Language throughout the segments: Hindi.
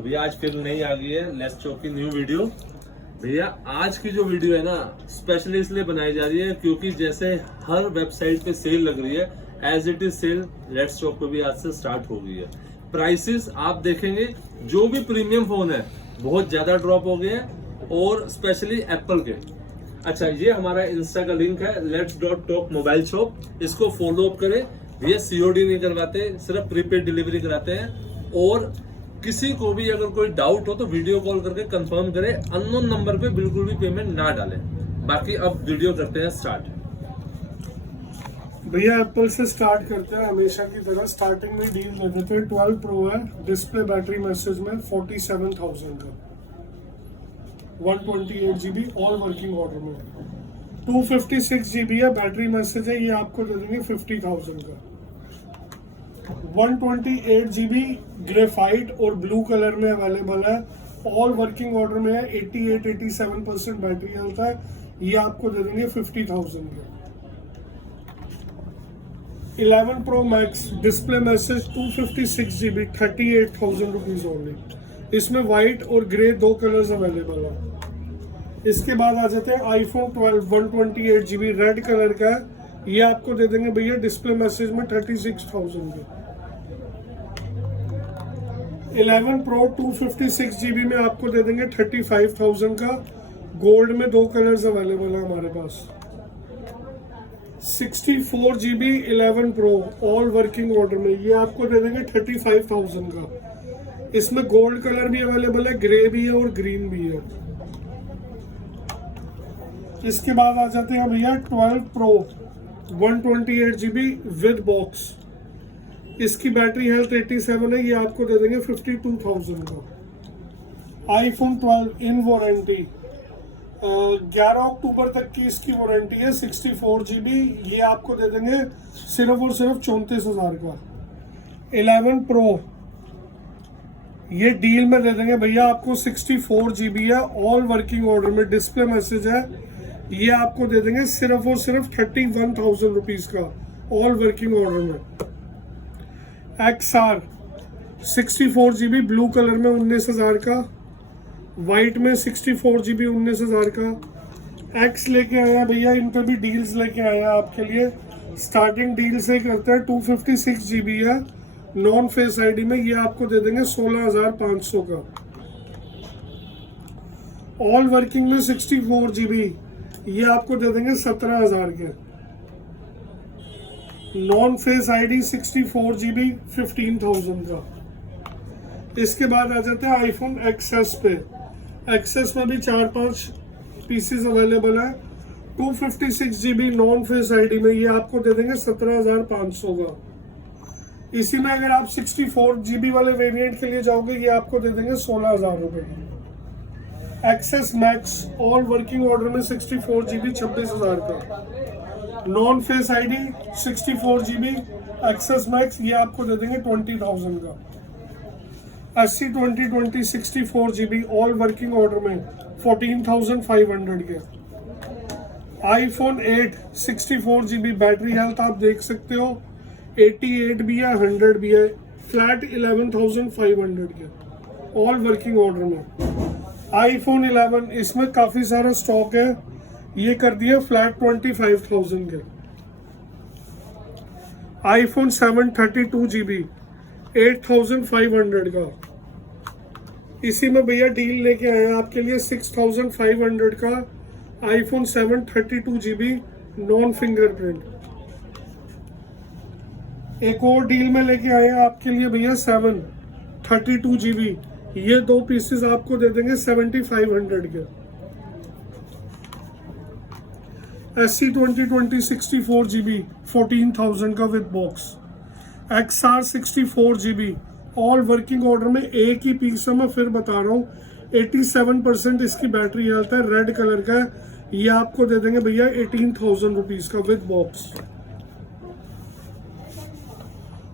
तो भैया आज फिर नई आ गई है लेट्स टॉक की न्यू वीडियो। भैया आज की जो वीडियो है ना स्पेशली इसलिए बनाई जा रही है क्योंकि जैसे हर वेबसाइट पे सेल लग रही है as it is sale let's talk पे भी आज से स्टार्ट हो गई है। प्राइसेस आप देखेंगे जो भी प्रीमियम फोन है बहुत ज्यादा ड्रॉप हो गए हैं और स्पेशली एप्पल के। अच्छा ये हमारा इंस्टा का लिंक है let's.talk मोबाइल शॉप, इसको फॉलो अप करें। भैया सीओडी नहीं करवाते, सिर्फ प्रीपेड डिलीवरी कराते हैं और किसी को भी अगर कोई डाउट हो तो वीडियो कॉल करके कंफर्म करें, अननोन नंबर पे बिल्कुल भी पेमेंट ना डालें। बाकी अब वीडियो करते हैं स्टार्ट। भैया एप्पल से स्टार्ट करते हैं हमेशा की तरह। स्टार्टिंग में डील दे देते हैं 12 प्रो है, डिस्प्ले बैटरी मैसेज में 47,000 का, 128 GB ऑल वर्किंग ऑर्डर में। 256 GB है, बैटरी मैसेज है, ये आपको दे देंगे 50,000 का। 128 GB ग्रेफाइट और ब्लू कलर में अवेलेबल है, ऑल वर्किंग ऑर्डर में है, 88-87% बैटरी हेल्थ है, ये आपको दे देंगे 50,000 का। 11 pro max display message 256 GB 38,000 rupees only. इसमें व्हाइट और ग्रे दो कलर्स अवेलेबल है। इसके बाद आ जाते हैं आईफोन 12 128 GB रेड कलर का है, ये आपको दे देंगे भैया डिस्प्ले मैसेज में 36,000 के। 11 प्रो 256 GB में आपको दे देंगे 35,000 का। गोल्ड में दो कलर्स अवेलेबल है हमारे पास। 64 GB 11 pro all working order में, ये आपको दे देंगे 35,000 का। इसमें गोल्ड कलर भी अवेलेबल है, ग्रे भी है और ग्रीन भी है। इसके बाद आ जाते हैं भैया 12 प्रो 128 GB विद बॉक्स, इसकी बैटरी हेल्थ 87 है, ये आपको दे देंगे 52,000 का। आईफोन 12 इन वारंटी 11 अक्टूबर तक की इसकी वारंटी है, 64 GB, ये आपको दे देंगे सिर्फ और सिर्फ 34,000 का। 11 प्रो ये डील में दे देंगे भैया आपको 64 GB है, ऑल वर्किंग ऑर्डर में, डिस्प्ले मैसेज है, ये आपको दे देंगे सिर्फ और सिर्फ 31,000 रुपीज का, ऑल वर्किंग ऑर्डर में। XR 64 GB ब्लू कलर में 19,000 का, वाइट में 64 GB 19,000 का। एक्स लेके आया भैया, इन पे भी डील्स लेके आया आपके लिए। स्टार्टिंग डील से करते हैं, 256 GB है, नॉन फेस आईडी में, ये आपको दे देंगे 16,500 का। ऑल वर्किंग में 64 GB, ये आपको दे देंगे 17,000 के। नॉन फेस आईडी 64 GB 15,000 का। इसके बाद आ जाते हैं आईफोन XS पे। XS में भी 4-5 पीसेस अवेलेबल है, 256 GB नॉन फेस आईडी में, ये आपको दे देंगे 17,500 का। इसी में अगर आप 64 GB वाले वेरिएंट के लिए जाओगे, ये आपको दे देंगे 16,000 रुपए की। XS max all working order में 64 GB 26,000 का। Non face ID 64 GB XS max, ये आपको दे देंगे 20,000 का। 80-20-20 64 GB ऑल वर्किंग ऑर्डर में 14,500 के। आईफोन 8 64 GB बैटरी हेल्थ आप देख सकते हो, 88 भी है, 100 भी है, फ्लैट 11,500 के, ऑल वर्किंग ऑर्डर में। आईफोन 11 इसमें काफी सारा स्टॉक है, ये कर दिया फ्लैट 25,000 के। आईफोन 7 32 GB 8,500 का। इसी में भैया डील लेके आए हैं आपके लिए 6,500 का आईफोन 7 32 GB नॉन फिंगरप्रिंट। एक और डील में लेके आए हैं आपके लिए भैया 7 32 GB, ये दो पीसेस आपको दे देंगे 7,500 के। SC2020 64 GB 14,000 का with box. XR 64 GB all working order में, एक ही पीस है, मैं फिर बता रहा हूँ, 87% इसकी बैटरी हेल्थ है, रेड कलर का है, ये आपको दे देंगे भैया 18,000 रुपीज का with box.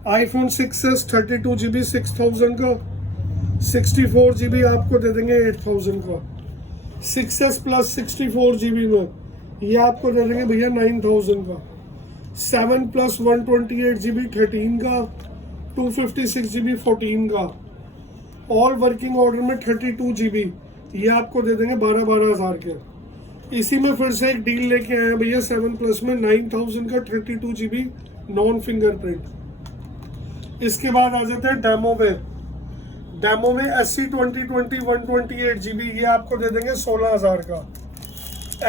IPhone 6s 32 GB 6,000 का, 64 GB आपको दे देंगे 8,000 का। 6s प्लस 64 GB में, ये आपको दे देंगे भैया 9,000 का। 7 प्लस 128 GB 13 का, 256 GB 14 का। ऑल वर्किंग ऑर्डर में 32 GB, ये आपको दे देंगे 12,000 के। इसी में फिर से एक डील लेके आए हैं भैया 7 प्लस में 9,000 का 32 GB नॉन फिंगरप्रिंट। इसके बाद आ जाते हैं डेमो में SC 2020 128 GB, ये आपको दे देंगे 16,000 का।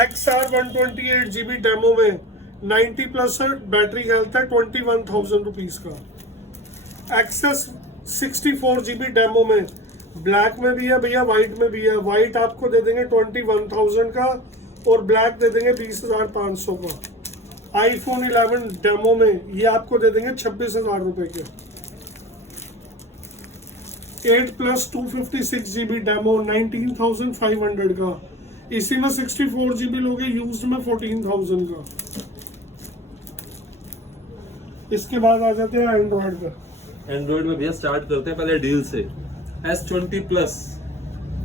XR 128 GB डेमो में 90 प्लस बैटरी हेल्थ है 21,000 रुपीज का। एक्सेस 64 GB डेमो में ब्लैक में भी है भैया, व्हाइट में भी है। व्हाइट आपको दे देंगे 21,000 का और ब्लैक दे देंगे 20,500 का। iPhone 11 डेमो में ये आपको दे देंगे 26,000 रुपए के। 8 प्लस 256 GB डेमो 19,500 का। इसी में 64 GB लोगे यूज्ड में 14,000 का। इसके बाद आ जाते हैं एंड्रॉइड का। एंड्रॉइड में भैया स्टार्ट करते हैं पहले डील से। S20 प्लस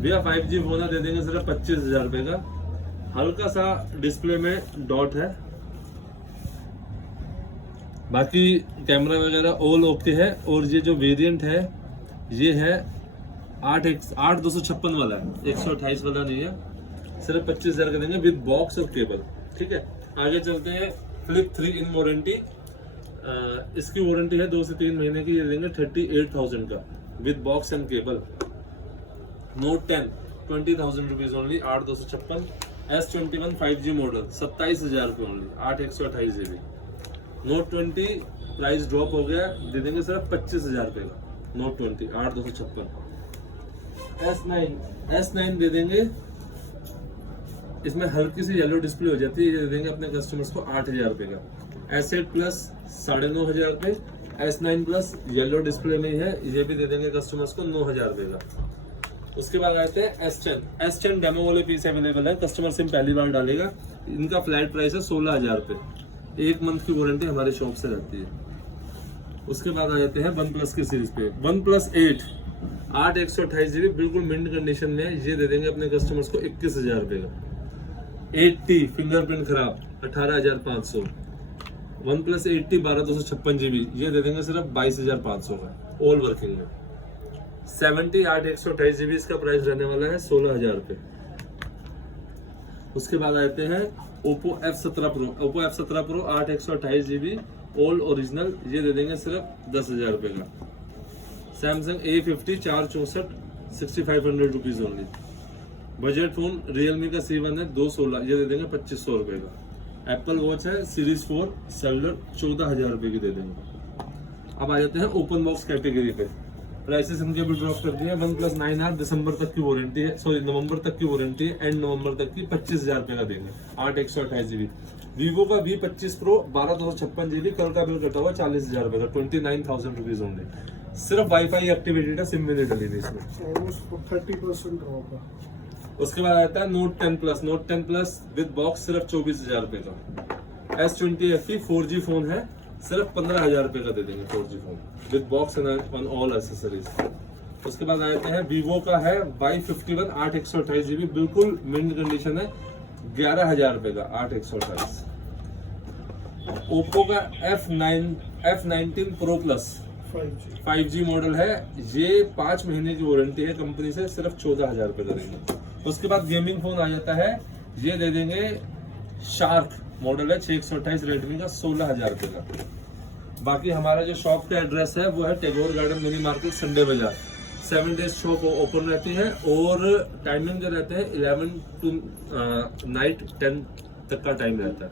भैया 5G फोन दे देंगे सिर्फ 25,000 रुपए का। हल्का सा डिस्प्ले में डॉट है, बाकी कैमरा वगैरह ऑल ओके है। और ये जो वेरिएंट है ये है 8/256 वाला है, 128 वाला नहीं है। सिर्फ 25,000 का देंगे विद बॉक्स और केबल। ठीक है, आगे चलते हैं। फ्लिप 3 इन वारंटी, इसकी वारंटी है 2 से 3 महीने की। ये देंगे 38,000 का with box and cable. Note 10 20,000 rupees only, 8/256। S21 5G model 27,000 रुपये only, 8/128 GB। Note 20 price drop हो गया, दे देंगे सिर्फ 25,000 रुपये का। नोट 20 8/256। S9 दे देंगे, इसमें हल्की सी येलो डिस्प्ले हो जाती है, ये दे देंगे अपने कस्टमर्स को 8,000 रुपये का। S8 प्लस 9,500 रुपये। S9 प्लस येलो डिस्प्ले में है, ये भी दे देंगे कस्टमर्स को 9,000 रुपये का। उसके बाद आते हैं S10 डेमो वाले पीस अवेलेबल है, कस्टमर सिम पहली बार डालेगा। इनका फ्लैट प्राइस है 16,000 रुपये। 1 मंथ की वारंटी हमारे शॉप से रहती है। उसके बाद आ जाते हैं OnePlus की सीरीज पे। OnePlus 8/128 GB बिल्कुल मिंट कंडीशन में है, ये दे देंगे अपने कस्टमर्स को 21,000 रुपये का। 8T फिंगरप्रिंट खराब 18,500। OnePlus 8T 12/256 GB, ये दे देंगे सिर्फ 22,500 का ऑल वर्किंग में। 70 8/128 GB इसका प्राइस रहने वाला है 16,000 रुपये। उसके बाद आते हैं Oppo F17 Pro 8/128 GB all original, ये दे देंगे सिर्फ 10,000 रुपये का। Samsung A50 464 6,500 rupees only. Budget phone Realme का C1 है 216, ये दे देंगे 2,500 रुपये का। एप्पल वॉच है सीरीज 4 सेलुलर 14,000 रुपये की दे देंगे। अब आ जाते हैं ओपन बॉक्स कैटेगरी पे। प्राइसेस इनके भी ड्रॉप कर दिए। OnePlus 9R दिसंबर तक की वारंटी है, सॉरी नवंबर तक की वारंटी है, एंड नवंबर तक की 25,000 रुपये का देंगे 8/128 GB। Vivo का V25 Pro 12/256 GB, कल का बिल कटा हुआ 40,000 रुपये का, 29,000 रुपीज ओनली। सिर्फ वाईफाई एक्टिवेटेड है, सिम में नहीं डली थी इसमें। 30% ड्रॉप है। उसके बाद आता है Note 10 Plus विद बॉक्स सिर्फ 24,000 रुपये का। S20 FE 4G फोन है, सिर्फ 15,000 रुपये का दे देंगे 4G phone with box and all accessories. उसके बाद आते हैं Vivo का है Y51 8/128 GB, बिल्कुल मिंट कंडीशन है, 11,000 रुपये का 8/128। Oppo का F19 Pro Plus 5G model है, ये 5 महीने की वारंटी है कंपनी से, सिर्फ 14,000 रुपये का देंगे। उसके बाद गेमिंग फोन आ जाता है, ये दे देंगे शार्क मॉडल है 6/128 रेडमी का, 16,000 रुपये का। बाकी हमारा जो शॉप का एड्रेस है वो है Tagore garden mini market Sunday बाजार। 7 डेज शॉप ओपन रहती है और टाइमिंग जो रहते हैं 11 to नाइट 10 तक का टाइम रहता है।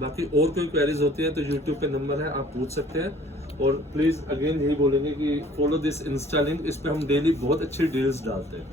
बाकी और कोई क्वेरीज होती है तो यूट्यूब पे नंबर है, आप पूछ सकते हैं। और प्लीज अगेन यही बोलेंगे कि फॉलो दिस इंस्टा लिंक, इस पे हम डेली बहुत अच्छी डील्स डालते हैं।